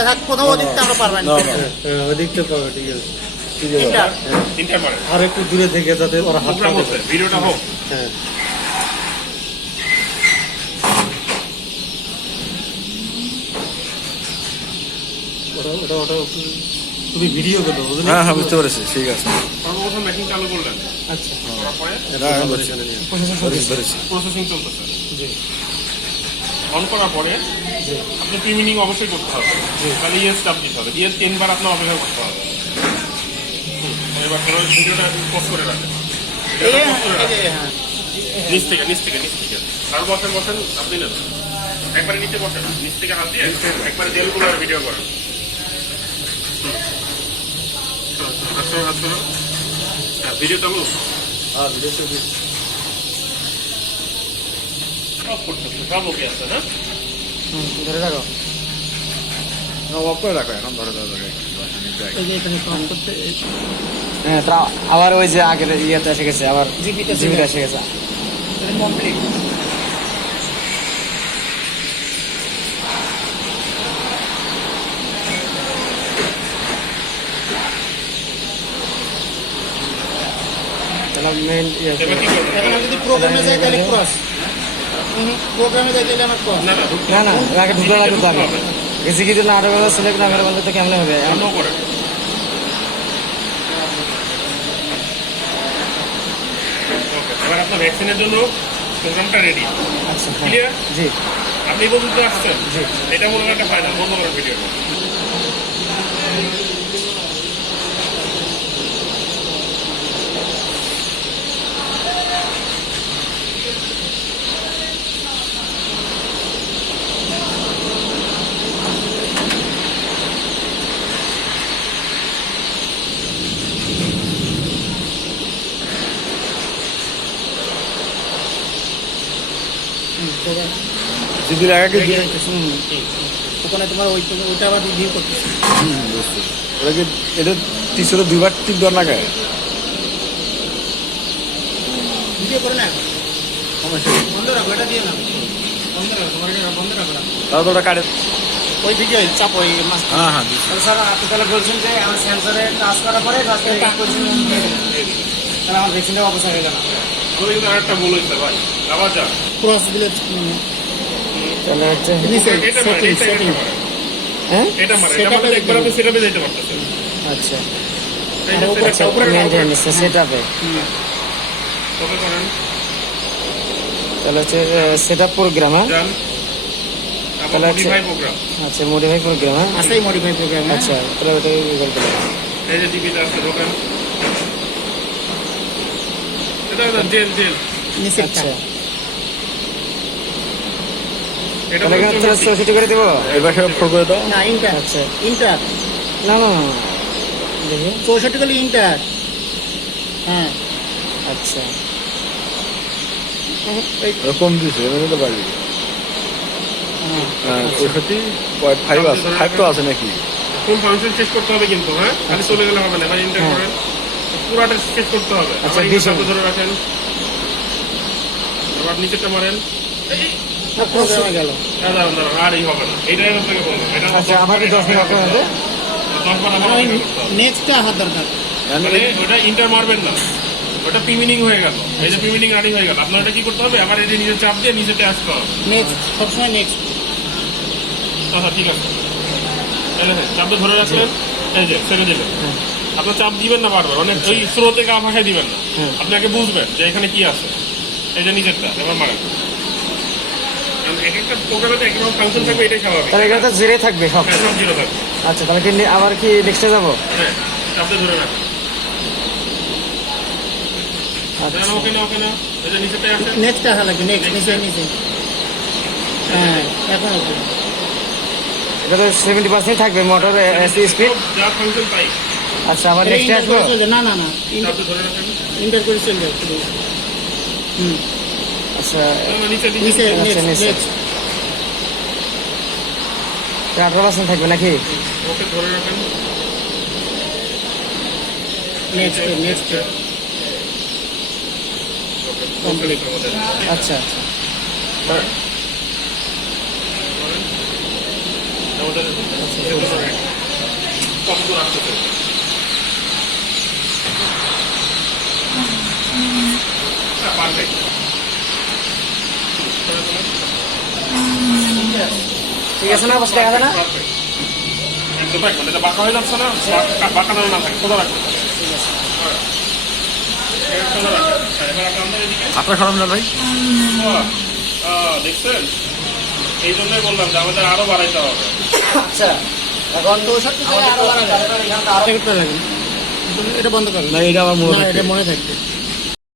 আচ্ছা কোথাও ওদিকটা আমরা পারবেন ওদিকটা পাবে, ঠিক আছে। তিনটা পারে আর একটু দূরে থেকে যাতে ওরা হাত প্রোগ্রাম হচ্ছে ভিডিওটা হোক। হ্যাঁ ওটা ওটা ওটা তুমি ভিডিও করো, বুঝলে? হ্যাঁ হ্যাঁ বুঝতে পেরেছি, ঠিক আছে। সর্বপ্রথম মেশিন চালু করলেন, আচ্ছা করার পরে ধরেছি। প্রসেসিং চলতেছে। জি অন করার পরে আপনি প্রিমিনিং অবশ্যই করতে হবে, তাহলে ইয়ে স্টাফ দিতে হবে, দিয়ে 3 বার আপনার অপেক্ষা করতে হবে। এবার ভিডিওটা পোস্ট করে রাখেন, নিচ থেকে আর বসেন আপনি নেন, একবারে নিচে বসেন, নিচ থেকে হাত দিয়ে একবারে দেলগুলো ভিডিও করেন। ভিডিও চালু সব করতেছে, সব ওকে আছে না? ধরে রাখো। অফ করে রাখো এখন, ধরে ধরে এই যে এখানে কম করতে হ্যাঁ, তা আবার ওই যে আগের ইয়েতে এসে গেছে, আবার জিপিটা জিবিটা এসে গেছে। কমপ্লিট। তাহলে মেন এবার কি করবেন? এখন আমি যদি প্রোগ্রামে যাই তাহলে ক্রস, প্রোগ্রামে যাই তাহলে আমার ক্রস। না না আগে ঢুকে রাখতে হবে। কিছু না আরো সিলেক্ট না করে বলতে তো কেমন হবে? অন্য করে এবার আপনার ভ্যাকসিনের জন্য প্রোগ্রামটা রেডি, আচ্ছা ক্লিয়ার? জি আপনি বলতে আসছেন, এটা মনে একটা ফাইনাল বন্ধ করার ভিডিওটা। জিবি লাগাকে দিয়ে ওখানে তোমার ওইটা আবার রিভিউ করতেছি। বুঝছি। ওরা কি এটা টিচারে 2 বার 3 বার লাগায়? ভিডিও করে না, বন্ধ রাখো, এটা দিয়ে না, বন্ধ রাখো, তোমার এটা বন্ধ রাখো না। তাহলে তো ওটা কাটে। ওই ভিডিও চাপ ওই মাস্টার। হ্যাঁ হ্যাঁ বুঝছি। স্যার আপনি তাহলে বলছেন যে আমার সেন্সরে কাজ করার পরে তাহলে আমার ভ্যাকসিনটা অবস্থা হয়ে গেল। আমি কিন্তু আরেকটা ভুল হয়েছে ভাই, আবার যা ক্রস দিলে তাহলে হচ্ছে এটা মারে, সেটিং হ্যাঁ এটা মারে একবার আপনি সেটআপে যেতে পারতেছেন। আচ্ছা এই যে আচ্ছা মেইনটেনেন্স সেটআপে ওকে করেন, তাহলে হচ্ছে সেটআপ প্রোগ্রাম। হ্যাঁ যান আবার তাহলে হচ্ছে- মডিফাই প্রোগ্রাম, আচ্ছা মডিফাই প্রোগ্রাম। হ্যাঁ আছেই মডিফাই প্রোগ্রাম। আচ্ছা তাহলে ওটাই গুগল করে। এই যে ডিবিতে আসছে ঢোকেন, এটা জেল নিচে আচ্ছা এটা তাহলে এখানে তাহলে 64 করে দেবো। এবার সব ফোর করে দাও। না ইন্টার, আচ্ছা ইন্টার না দেখি 64 করলে ইন্টার। হ্যাঁ আচ্ছা কম দিছে, মানে তো বাড়ি। হ্যাঁ হ্যাঁ 64.5 আছে, 5 তো আছে নাকি? ফুল ফাংশন শেষ করতে হবে কিন্তু, হ্যাঁ খালি চলে গেলে হবে না, এবার এন্টার করেন, পুরাটা শেষ করতে হবে। আচ্ছা, আবার দিশা। ইংরেজি ধরে রাখেন, আবার নিচেরটা মারেন, প্রোগ্রামে গেল। দাঁড়ান আর এই হবে না, এইটাই আপনাকে বলবো, এটা আচ্ছা আমার কি 10 মিনিট হবে? 10 বার আমার অপেক্ষা করতে হবে। নেক্সটটা হাত দরকার। মানে ওটা ইন্টার মারবেন না, ওটা প্রিমিনিং হয়ে গেল, এই যে প্রিমিনিং রানিং হয়ে গেল, আপনার এটা কি করতে হবে, আবার এটা নিজে চাপ দিয়ে নিচেতে আসতে হবে। নেক্সট সবসময় নেক্সট। আচ্ছা ঠিক আছে, এই দেখেন চাপটা ধরে রাখলেন, এই যে ছেড়ে দিলেন। আপনার চাপ দিবেন না বারবার, অনেক ওই স্রোতে গা ভাসায় দিবেন না, আপনাকে বুঝবেন যে এখানে কি আছে। এই যে নিচেরটা এবার মারেন, কারণ এক একটা প্রোগ্রামে তো একরকম ফাংশন থাকবে, এটাই স্বাভাবিক। তাহলে এখানে তো জিরে থাকবে সব। হ্যাঁ সব জিরো থাকবে। আচ্ছা তাহলে কি আবার কি নেক্সটে যাবো? হ্যাঁ চাপটা ধরে রাখেন, আচ্ছা ওকে না এই যে নিচেরটাই আসেন, নেক্সট আসা লাগবে, নেক্সট নিচে নিচে। হ্যাঁ এখন ওকে। এটা তো 70% থাকবে মোটর স্পিড। যা ফাংশন তাই আচ্ছা আবার এটা নেক্সটে ইন্টার আসবো। করে চলে যায়। না চাপটা ধরে রাখেন। ইন্টার করে চলে যায় শুধু। আচ্ছা নিচে নিচে আচ্ছা, নেক্সট নিচে। নেক্সট 18% থাকবে নাকি? ওকে ধরে রাখেন, নেক্সট নেক্সট কমপ্লিট আমাদের। আচ্ছা আচ্ছা এবার আমাদের ভেতরে কত দূর আসতেছে পারফেক্ট ঠিক আছে না? বসে দেখা যায় না? একদম একদম এটা বাঁকা হয়ে যাচ্ছে না, বাঁকা না না থাকে সোজা রাখবে। সোজা রাখবে। এবার আপনাদের এদিকে হাতটা সরান না ভাই। দেখছেন, এই জন্যই বললাম যে আমাদের আরো বাড়াইতে হবে। আচ্ছা, এখন তো আরো বাড়াবে। এটা বন্ধ করো না এটা আমার মনে না, হয় এটা মনে থাকবে।